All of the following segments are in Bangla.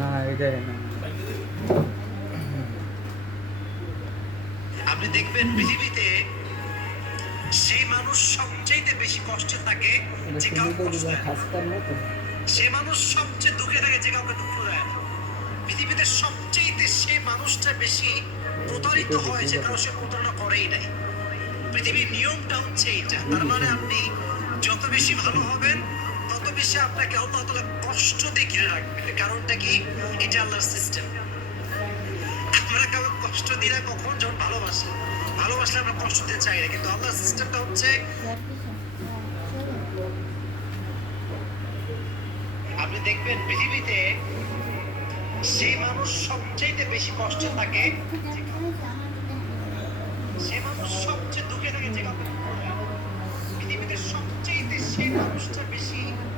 না এটাই না। আপনি দেখবেন পৃথিবীতে সেই মানুষ সবচেয়ে বেশি কষ্টে থাকে যে কাউকে কষ্ট দেয় সে মানুষ সবচেয়ে দুঃখে থাকে যে কাউকে দুঃখ দেয় না। পৃথিবীতে সবচেয়ে সে মানুষটা বেশি প্রতারিত হয় যে কারও সে প্রতারণা করেই নাই। পৃথিবীর নিয়মটা হচ্ছে এইটা। তার মানে আপনি যত বেশি ভালো হবেন বেশি আপনাকে আল্লাহ তাআলা কষ্ট দিয়ে ঘিরে রাখবে। কারণটা কি? এটা আল্লাহর সিস্টেম আমরা কাউকে কষ্ট না কখন? যখন ভালোবাসি। ভালোবাসলে আমরা কষ্ট দিতে চাই না। কিন্তু আল্লাহর সিস্টেমটা হচ্ছে আপনি দেখবেন পৃথিবীতে সেই মানুষ সবচেয়ে বেশি কষ্টে থাকে, সে মানুষ সবচেয়ে দুঃখে থাকে যে পৃথিবীতে সবচেয়ে সেই মানুষটা বেশি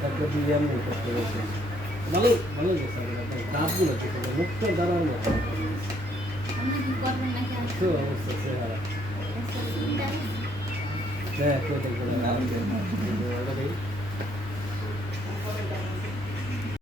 স্যারকে ভালো ভালো দাঁতগুলো মুখটা দাঁড়ানো আপনি কি করবেন